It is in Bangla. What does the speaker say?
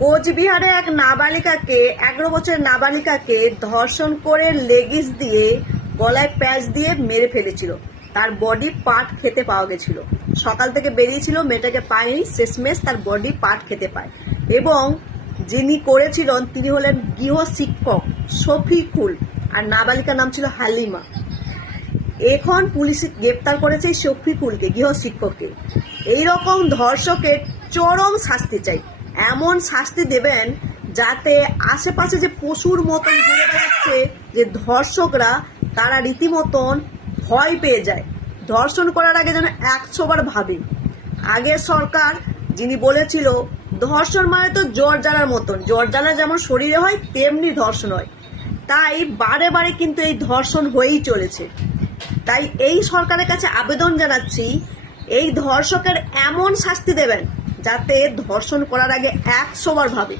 কোচবিহারে এক নাবালিকাকে 11 বছরের নাবালিকাকে ধর্ষণ করে লেগিস দিয়ে গলায় প্যাঁচ দিয়ে মেরে ফেলেছিল। তার বডি পার্ট খেতে পাওয়া গেছিল। সকাল থেকে বেরিয়েছিল, মেয়েটাকে পায়নি, শেষমেশ তার বডি পার্ট খেতে পায়। এবং যিনি করেছিলেন তিনি হলেন গৃহ শিক্ষক শফিকুল, আর নাবালিকার নাম ছিল হালিমা। এখন পুলিশ গ্রেপ্তার করেছে শফিকুলকে, গৃহ শিক্ষককে। এইরকম ধর্ষকের চরম শাস্তি চাই। এমন শাস্তি দেবেন যাতে আশেপাশে যে পশুর মতন ঘুরে বেড়াচ্ছে যে ধর্ষকরা, তারা রীতিমতন ভয় পেয়ে যায়। ধর্ষণ করার আগে যেন 100 বার ভাবে। আগের সরকার যিনি বলেছিল ধর্ষণ মানে তো জ্বর জ্বালার মতন, জ্বর জ্বালা যেমন শরীরে হয় তেমনি ধর্ষণ হয়, তাই বারে বারে কিন্তু এই ধর্ষণ হয়েই চলেছে। তাই এই সরকারের কাছে আবেদন জানাচ্ছি, এই ধর্ষকের এমন শাস্তি দেবেন যাতে ধর্ষণ করার আগে 100 বার ভাবে।